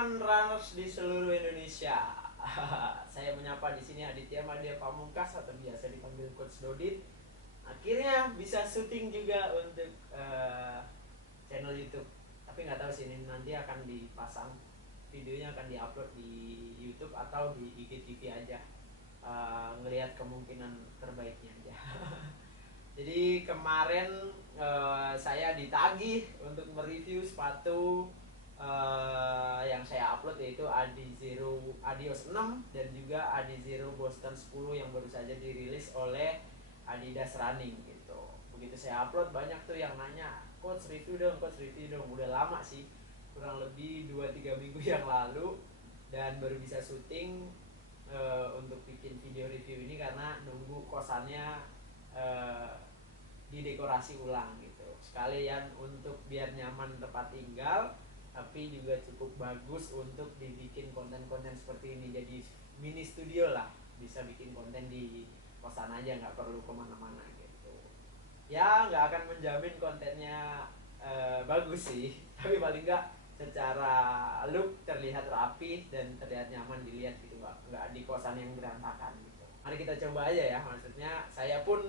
teman-teman runners di seluruh Indonesia. Saya menyapa di sini Aditya Madya Pamungkas atau biasa dipanggil Coach Dodit. Akhirnya bisa syuting juga untuk channel YouTube. Tapi nggak tahu sih ini nanti akan dipasang, videonya akan diupload di YouTube atau di IGTV aja. Ngelihat kemungkinan terbaiknya aja. Jadi kemarin saya ditagih untuk mereview sepatu yang saya upload, yaitu Adizero Adios 6 dan juga Adizero Boston 10 yang baru saja dirilis oleh Adidas Running gitu. Begitu saya upload, banyak tuh yang nanya, coach review dong. Udah lama sih, kurang lebih 2-3 minggu yang lalu, dan baru bisa syuting untuk bikin video review ini karena nunggu kosannya didekorasi ulang gitu, sekalian untuk biar nyaman tempat tinggal, tapi juga cukup bagus untuk dibikin konten-konten seperti ini. Jadi mini studio lah, bisa bikin konten di kosan aja, nggak perlu kemana-mana gitu. Ya nggak akan menjamin kontennya bagus sih, tapi paling nggak secara look terlihat rapi dan terlihat nyaman dilihat gitu, nggak di kosan yang berantakan gitu. Mari kita coba aja ya. Maksudnya saya pun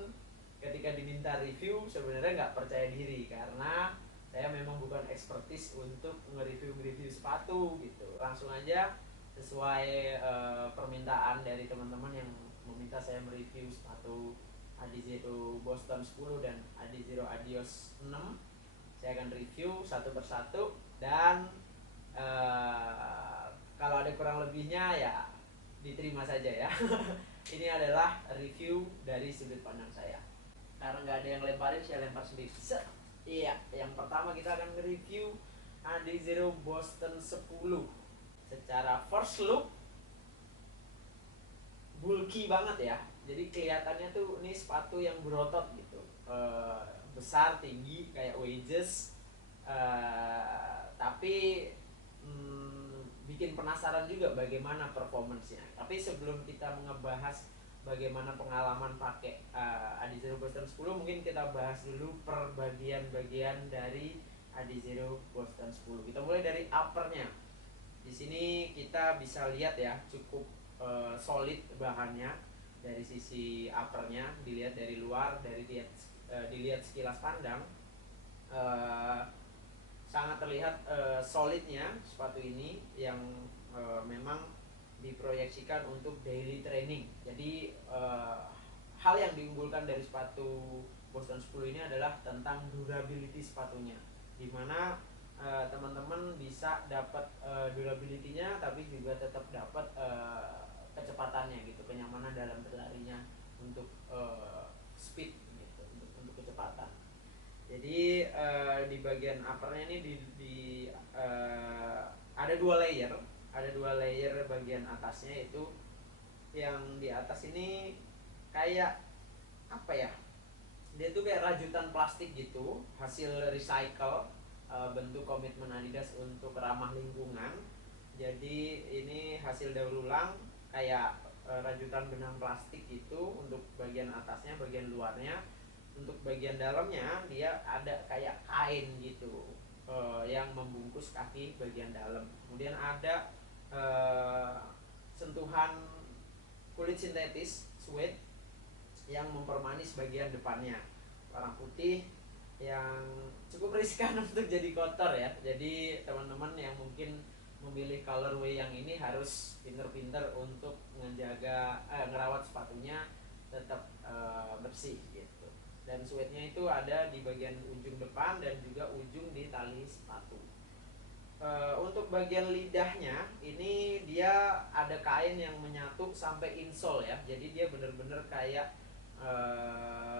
ketika diminta review sebenarnya nggak percaya diri, karena saya memang bukan expertise untuk nge-review sepatu gitu. Langsung aja sesuai permintaan dari teman-teman yang meminta saya mereview sepatu Adizero Boston 10 dan Adizero Adios 6. Saya akan review satu persatu, dan kalau ada kurang lebihnya ya diterima saja ya. Ini adalah review dari sudut pandang saya. Karena nggak ada yang lemparin, saya lempar sendiri. Iya, yang pertama kita akan nge-review Adizero Boston 10. Secara first look bulky banget ya. Jadi kelihatannya tuh ini sepatu yang berotot gitu. Besar, tinggi kayak wedges. Tapi bikin penasaran juga bagaimana performance-nya. Tapi sebelum kita ngebahas bagaimana pengalaman pakai Adizero Boston 10, mungkin kita bahas dulu per bagian-bagian dari Adizero Boston 10. Kita mulai dari uppernya. Di sini kita bisa lihat ya, cukup solid bahannya dari sisi uppernya. Dilihat dari luar, dilihat sekilas pandang, sangat terlihat solidnya sepatu ini, yang memang diproyeksikan untuk daily training. Jadi hal yang diunggulkan dari sepatu Boston 10 ini adalah tentang durability sepatunya, dimana teman-teman bisa dapat durability-nya, tapi juga tetap dapat kecepatannya gitu, kenyamanan dalam berlarinya untuk speed gitu, untuk kecepatan. Jadi di bagian uppernya ini ada dua layer bagian atasnya, itu yang di atas ini kayak apa ya, dia tuh kayak rajutan plastik gitu, hasil recycle, bentuk komitmen Adidas untuk ramah lingkungan. Jadi ini hasil daur ulang, kayak rajutan benang plastik gitu untuk bagian atasnya. Bagian luarnya, untuk bagian dalamnya dia ada kayak kain gitu yang membungkus kaki bagian dalam. Kemudian ada sentuhan kulit sintetis suede yang mempermanis bagian depannya, warna putih yang cukup riskan untuk jadi kotor ya. Jadi teman-teman yang mungkin memilih colorway yang ini harus pinter-pinter untuk ngerawat sepatunya tetap bersih gitu. Dan suede-nya itu ada di bagian ujung depan dan juga ujung di tali sepatu. Untuk bagian lidahnya ini dia ada kain yang menyatu sampai insole ya. Jadi dia bener-bener kayak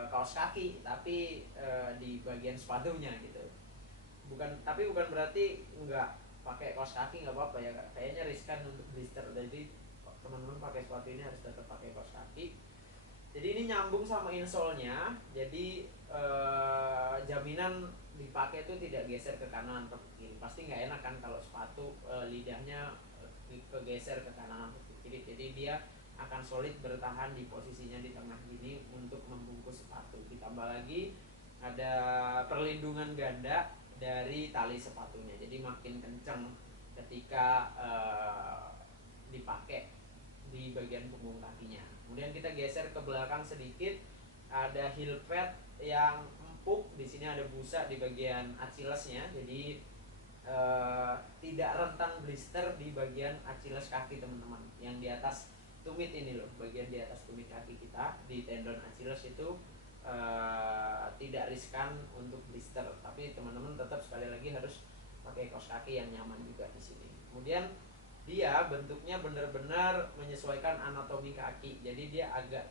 kaos kaki, tapi di bagian sepatunya gitu. Tapi bukan berarti nggak pakai kaos kaki nggak apa-apa ya. Kayaknya riskan untuk blister. Jadi teman-teman pakai sepatu ini harus tetap pakai kaos kaki. Jadi ini nyambung sama insole-nya. Jadi jaminan dipakai itu tidak geser ke kanan atau ke kiri. Pasti nggak enak kan kalau sepatu lidahnya kegeser ke kanan atau ke kiri. Jadi dia akan solid bertahan di posisinya di tengah gini untuk membungkus sepatu. Ditambah lagi ada perlindungan ganda dari tali sepatunya. Jadi makin kencang ketika dipakai di bagian punggung kakinya. Kemudian kita geser ke belakang sedikit, ada heel pad yang empuk. Di sini ada busa di bagian Achillesnya, jadi tidak rentan blister di bagian Achilles kaki teman-teman. Yang di atas tumit ini loh, bagian di atas tumit kaki kita di tendon Achilles itu tidak riskan untuk blister. Tapi teman-teman tetap sekali lagi harus pakai kaos kaki yang nyaman juga di sini. Kemudian dia bentuknya benar-benar menyesuaikan anatomi kaki, jadi dia agak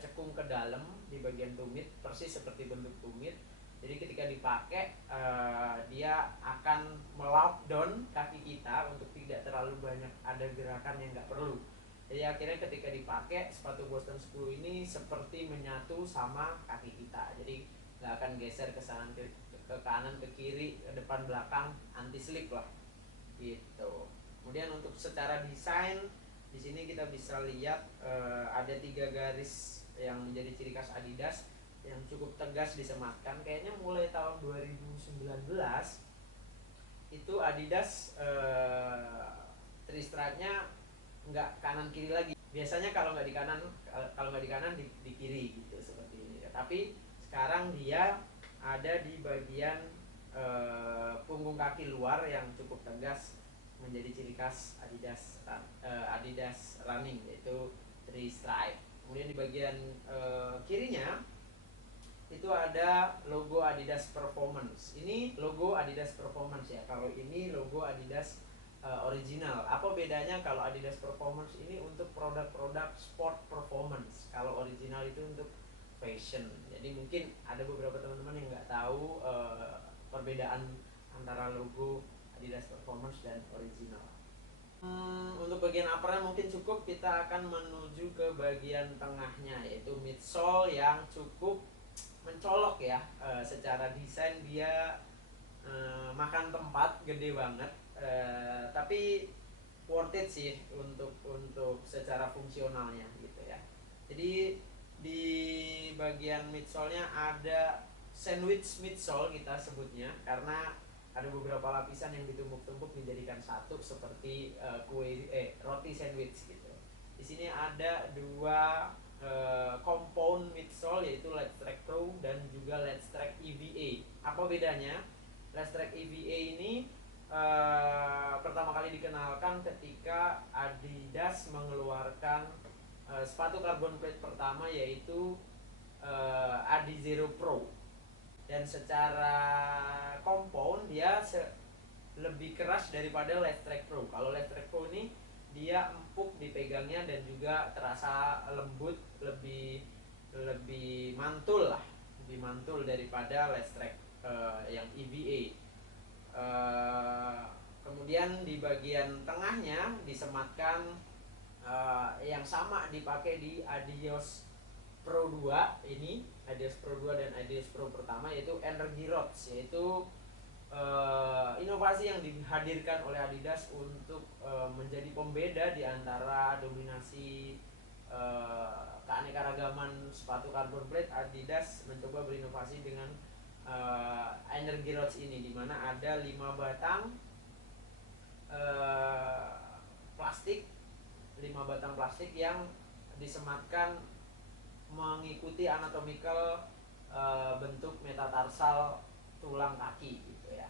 cekung ke dalam di bagian tumit, persis seperti bentuk tumit. Jadi ketika dipakai dia akan melockdown kaki kita untuk tidak terlalu banyak ada gerakan yang nggak perlu. Jadi akhirnya ketika dipakai sepatu Boston 10 ini seperti menyatu sama kaki kita, jadi nggak akan geser ke kanan ke kiri, ke depan belakang, anti slip lah gitu. Kemudian untuk secara desain di sini kita bisa lihat ada 3 garis yang menjadi ciri khas Adidas yang cukup tegas disematkan. Kayaknya mulai tahun 2019 itu Adidas three stripe-nya nggak kanan kiri lagi. Biasanya kalau nggak di kanan di kiri gitu seperti ini. Tapi sekarang dia ada di bagian punggung kaki luar yang cukup tegas, menjadi ciri khas Adidas running, yaitu three stripe. Kemudian di bagian kirinya itu ada logo Adidas Performance. Ini logo Adidas Performance ya. Kalau ini logo Adidas original. Apa bedanya? Kalau Adidas Performance ini untuk produk-produk sport performance, kalau original itu untuk fashion. Jadi mungkin ada beberapa teman-teman yang nggak tahu perbedaan antara logo Adidas Performance dan original. Untuk bagian uppernya mungkin cukup. Kita akan menuju ke bagian tengahnya, yaitu midsole yang cukup mencolok ya. Secara desain dia makan tempat, gede banget, tapi worth it sih untuk secara fungsionalnya gitu ya. Jadi di bagian midsole-nya ada sandwich midsole kita sebutnya, karena ada beberapa lapisan yang ditumpuk-tumpuk dijadikan satu seperti roti sandwich gitu. Di sini ada 2 compound midsole, yaitu Let's Track Pro dan juga Let's Track EVA. Apa bedanya? Let's Track EVA ini pertama kali dikenalkan ketika Adidas mengeluarkan sepatu carbon plate pertama, yaitu Adizero Pro. Dan secara compound dia lebih keras daripada Let's Track Pro. Kalau Let's Track Pro ini dia empuk dipegangnya dan juga terasa lembut, lebih mantul lah, lebih mantul daripada Let's Track yang EVA. Kemudian di bagian tengahnya disematkan yang sama dipakai di Adios Pro 2 ini, Adios Pro 2 dan Adios Pro pertama, yaitu Energy Rods, yaitu inovasi yang dihadirkan oleh Adidas untuk menjadi pembeda di antara dominasi keanekaragaman sepatu carbon plate. Adidas mencoba berinovasi dengan Energy Rods ini, dimana ada 5 batang plastik, 5 batang plastik yang disematkan mengikuti anatomical bentuk metatarsal tulang kaki gitu ya.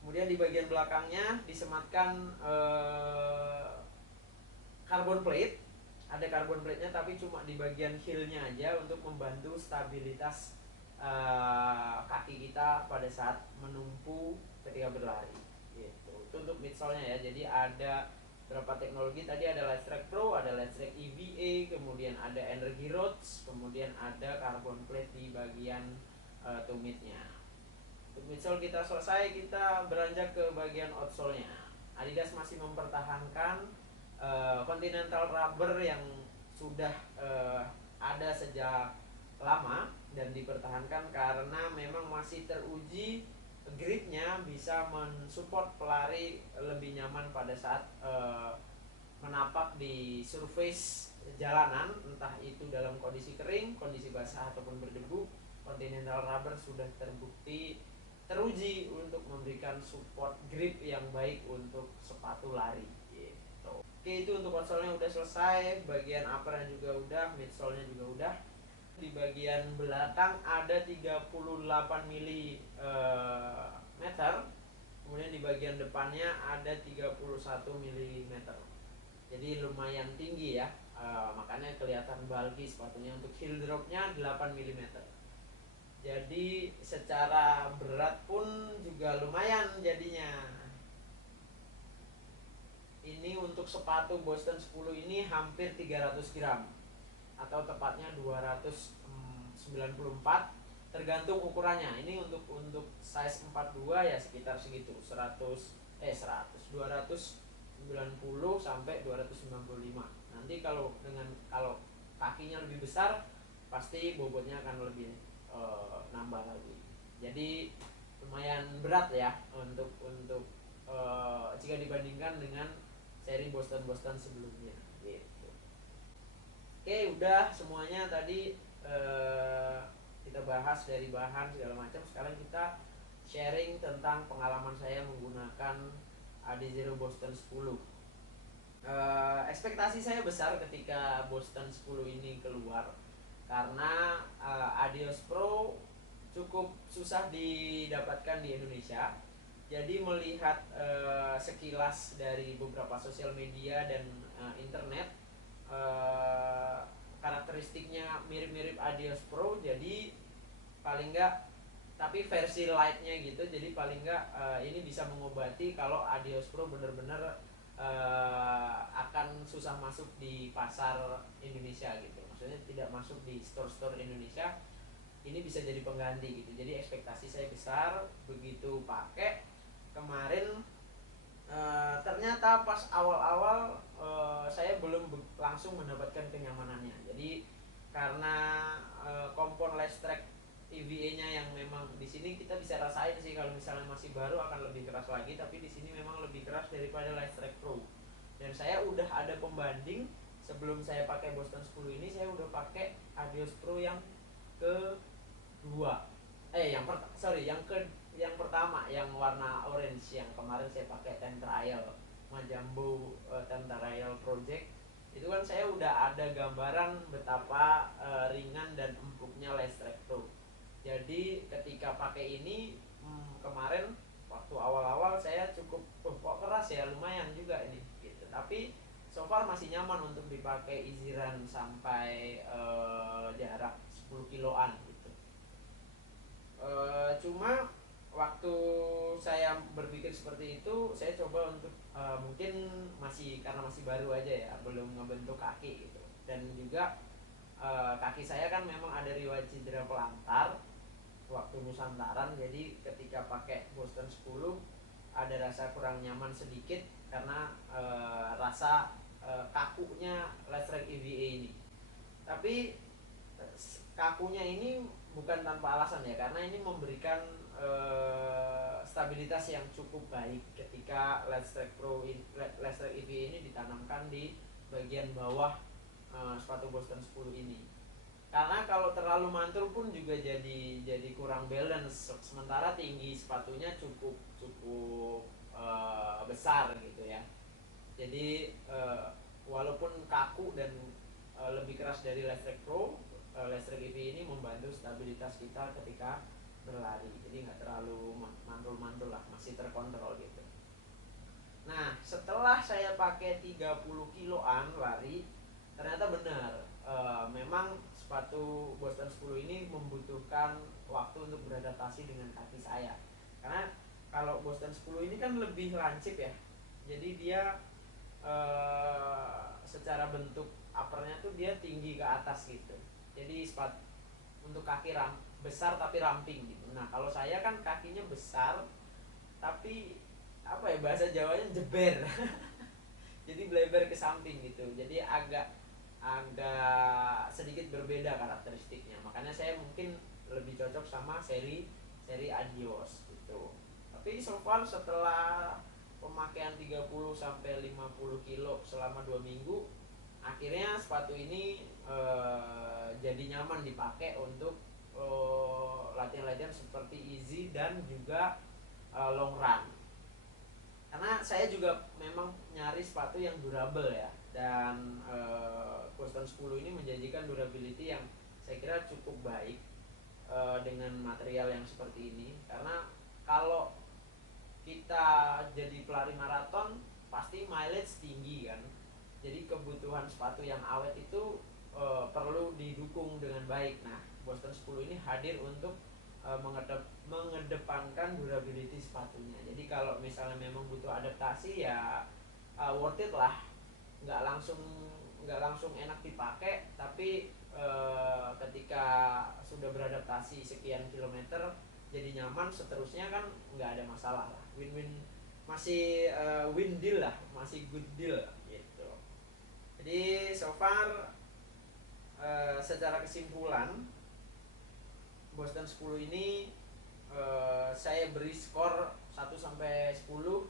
Kemudian di bagian belakangnya disematkan carbon plate. Ada carbon plate-nya tapi cuma di bagian heel-nya aja untuk membantu stabilitas kaki kita pada saat menumpu ketika berlari gitu. Itu untuk midsole-nya ya. Jadi ada berapa teknologi tadi, ada Let's Track Pro, ada Let's Track EVA, kemudian ada Energy Rods, kemudian ada carbon plate di bagian tumitnya. Untuk midsole kita selesai, kita beranjak ke bagian outsole-nya. Adidas masih mempertahankan Continental Rubber yang sudah ada sejak lama dan dipertahankan karena memang masih teruji gripnya, bisa mensupport pelari lebih nyaman pada saat menapak di surface jalanan, entah itu dalam kondisi kering, kondisi basah ataupun berdebu. Continental Rubber sudah terbukti teruji untuk memberikan support grip yang baik untuk sepatu lari gitu. Oke, itu untuk konsolnya udah selesai, bagian uppernya juga udah, midsole-nya juga udah. Di bagian belakang ada 38 meter, kemudian di bagian depannya ada 31 mm. Jadi lumayan tinggi ya, makanya kelihatan bulky sepatunya. Untuk heel dropnya 8 mm. Jadi secara berat pun juga lumayan jadinya. Ini untuk sepatu Boston 10 ini hampir 300 gram, atau tepatnya 294, tergantung ukurannya. Ini untuk size 42 ya sekitar segitu, 290 sampai 295. Nanti kalau kakinya lebih besar, pasti bobotnya akan lebih nambah lagi. Jadi lumayan berat ya untuk jika dibandingkan dengan seri Boston sebelumnya gitu. Oke, udah semuanya tadi kita bahas dari bahan segala macam. Sekarang kita sharing tentang pengalaman saya menggunakan Adizero Boston 10. Ekspektasi saya besar ketika Boston 10 ini keluar, karena Adios Pro cukup susah didapatkan di Indonesia. Jadi melihat sekilas dari beberapa sosial media dan internet, karakteristiknya mirip-mirip Adios Pro, jadi paling enggak, tapi versi lightnya gitu, jadi paling enggak ini bisa mengobati kalau Adios Pro bener-bener akan susah masuk di pasar Indonesia gitu. Maksudnya tidak masuk di store-store Indonesia, ini bisa jadi pengganti gitu. Jadi ekspektasi saya besar. Begitu pakai kemarin, ternyata pas awal-awal saya belum langsung mendapatkan kenyamanannya. Jadi karena kompon Lestrek EVA-nya yang memang di sini kita bisa rasain sih, kalau misalnya masih baru akan lebih keras lagi, tapi di sini memang lebih keras daripada Lestrek Pro. Dan saya udah ada pembanding, sebelum saya pakai Boston 10 ini saya udah pakai Adios Pro yang kedua, yang pertama, yang warna orange, yang kemarin saya pakai time trial Majambo time trial project. Itu kan saya udah ada gambaran betapa ringan dan empuknya Lestrek Pro. Jadi ketika pakai ini kemarin waktu awal-awal saya cukup kok keras ya, lumayan juga ini gitu. Tapi so far masih nyaman untuk dipakai easy run sampai jarak 10 kiloan gitu. Cuma waktu saya berpikir seperti itu, saya coba untuk mungkin karena masih baru aja ya, belum ngebentuk kaki gitu. Dan juga kaki saya kan memang ada riwayat cedera pelantar waktu Nusantaran, jadi ketika pakai Boston 10 ada rasa kurang nyaman sedikit karena rasa kakunya Lestrek EVA ini. Tapi kakunya ini bukan tanpa alasan ya, karena ini memberikan stabilitas yang cukup baik ketika Lestrek EVA ini ditanamkan di bagian bawah sepatu Boston 10 ini. Karena kalau terlalu mantul pun juga jadi kurang balance, sementara tinggi sepatunya cukup besar gitu ya. Jadi walaupun kaku dan lebih keras dari Lestrek Pro, Lestrek EV ini membantu stabilitas kita ketika berlari, jadi nggak terlalu mantul-mantul lah, masih terkontrol gitu. Nah, setelah saya pakai 30 kiloan lari, ternyata benar, memang sepatu Boston 10 ini membutuhkan waktu untuk beradaptasi dengan kaki saya. Karena kalau Boston 10 ini kan lebih lancip ya, jadi dia secara bentuk uppernya tuh dia tinggi ke atas gitu. Jadi sepatu untuk kaki besar tapi ramping gitu. Nah kalau saya kan kakinya besar tapi apa ya, bahasa Jawanya jeber jadi bleber ke samping gitu, jadi agak sedikit berbeda karakteristiknya. Makanya saya mungkin lebih cocok sama seri Adios gitu. Tapi so far setelah pemakaian 30 sampai 50 kilo selama 2 minggu, akhirnya sepatu ini jadi nyaman dipakai untuk latihan-latihan seperti easy dan juga long run. Karena saya juga memang nyari sepatu yang durable ya, dan Boston 10 ini menjanjikan durability yang saya kira cukup baik dengan material yang seperti ini. Karena kalau kita jadi pelari maraton pasti mileage tinggi kan, jadi kebutuhan sepatu yang awet itu perlu didukung dengan baik. Nah, Boston 10 ini hadir untuk mengedepankan durability sepatunya. Jadi kalau misalnya memang butuh adaptasi ya worth it lah. Nggak langsung enak dipakai, tapi ketika sudah beradaptasi sekian kilometer jadi nyaman, seterusnya kan nggak ada masalah lah. Win-win, masih win deal lah, masih good deal gitu. Jadi so far secara kesimpulan Boston 10 ini saya beri skor 1 sampai 10,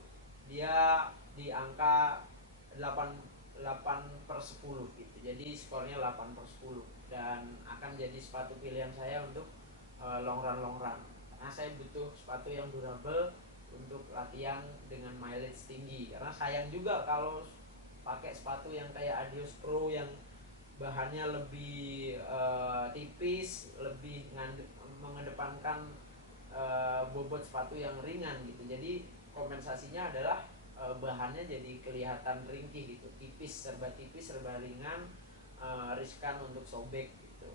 dia di angka 8/10 gitu. Jadi skornya 8/10 dan akan jadi sepatu pilihan saya untuk long run. Karena saya butuh sepatu yang durable untuk latihan dengan mileage tinggi. Karena sayang juga kalau pakai sepatu yang kayak Adios Pro yang bahannya lebih tipis, lebih mengedepankan bobot sepatu yang ringan gitu. Jadi kompensasinya adalah bahannya jadi kelihatan ringkih gitu, serba tipis, serba ringan, riskan untuk sobek gitu.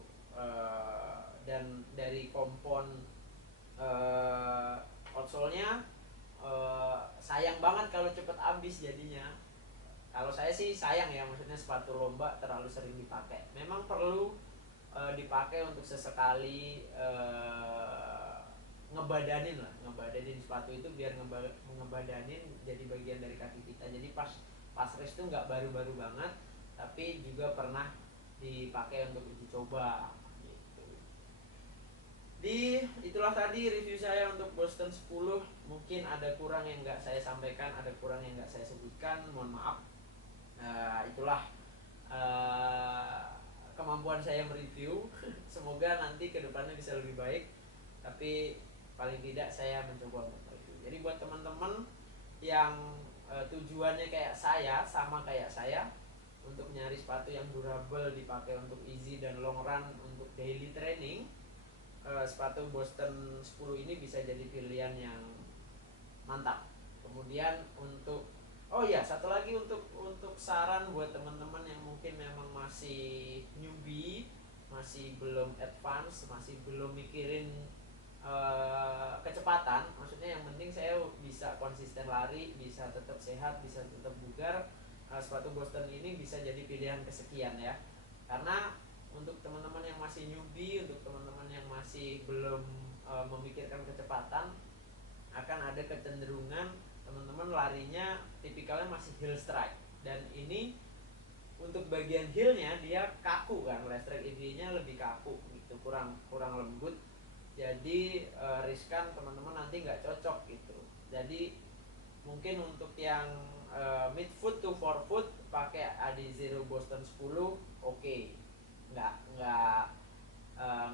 Dan dari kompon outsole-nya sayang banget kalau cepet habis jadinya. Kalau saya sih sayang ya, maksudnya sepatu lomba terlalu sering dipakai. Memang perlu dipakai untuk sesekali ngebadanin sepatu itu biar ngebadanin jadi bagian dari kaki kita. Jadi pas race itu nggak baru-baru banget, tapi juga pernah dipakai untuk uji coba gitu. Itulah tadi review saya untuk Boston 10. Mungkin ada kurang yang nggak saya sampaikan, ada kurang yang nggak saya sebutkan, mohon maaf. Itulah kemampuan saya mereview. Semoga nanti kedepannya bisa lebih baik, tapi paling tidak saya mencoba untuk mereview. Jadi buat teman-teman yang tujuannya kayak saya, sama kayak saya, untuk nyari sepatu yang durable dipakai untuk easy dan long run untuk daily training, sepatu Boston 10 ini bisa jadi pilihan yang mantap. Kemudian untuk satu lagi untuk saran buat teman-teman yang mungkin memang masih newbie, masih belum advance, masih belum mikirin kecepatan. Maksudnya yang penting saya bisa konsisten lari, bisa tetap sehat, bisa tetap bugar. Sepatu Boston ini bisa jadi pilihan kesekian ya. Karena untuk teman-teman yang masih newbie, untuk teman-teman yang masih belum memikirkan kecepatan, akan ada kecenderungan teman-teman larinya tipikalnya masih heel strike, dan ini untuk bagian heelnya dia kaku kan, left EV-nya lebih kaku gitu, kurang lembut. Jadi riskan teman-teman nanti nggak cocok gitu. Jadi mungkin untuk yang mid foot to forefoot pakai Adizero Boston 10 oke. Nggak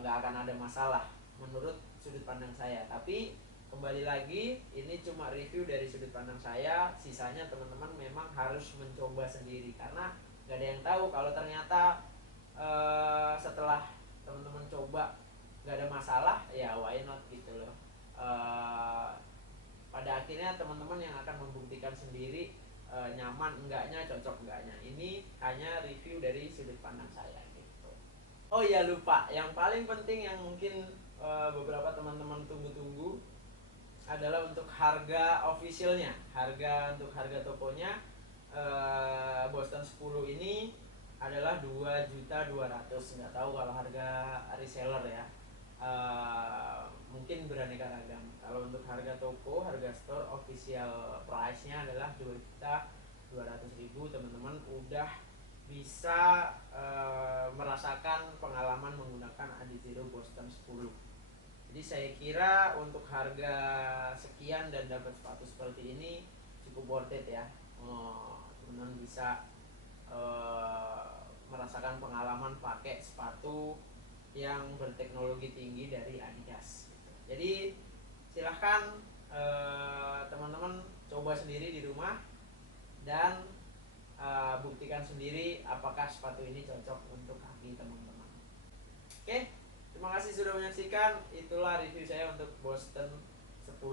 akan ada masalah menurut sudut pandang saya. Tapi kembali lagi, ini cuma review dari sudut pandang saya. Sisanya teman-teman memang harus mencoba sendiri, karena nggak ada yang tahu. Kalau ternyata setelah teman-teman coba nggak ada masalah, ya why not gitu loh. Pada akhirnya teman-teman yang akan membuktikan sendiri nyaman enggaknya, cocok enggaknya. Ini hanya review dari sudut pandang saya gitu. Oh iya, lupa, yang paling penting yang mungkin beberapa teman-teman tunggu-tunggu adalah untuk harga officialnya. Untuk harga tokonya Boston 10 ini adalah 2.200.000. Nggak tahu kalau harga reseller ya. Mungkin beraneka ragam. Kalau untuk harga toko, harga store official price-nya adalah 2.200.000. Teman-teman udah bisa merasakan pengalaman menggunakan Adizero Boston 10. Jadi saya kira untuk harga sekian dan dapat sepatu seperti ini cukup worth it ya. Teman-teman bisa merasakan pengalaman pakai sepatu yang berteknologi tinggi dari Adidas. Jadi silahkan teman-teman coba sendiri di rumah dan buktikan sendiri apakah sepatu ini cocok untuk kaki teman-teman. Oke, terima kasih sudah menyaksikan. Itulah review saya untuk Boston 10.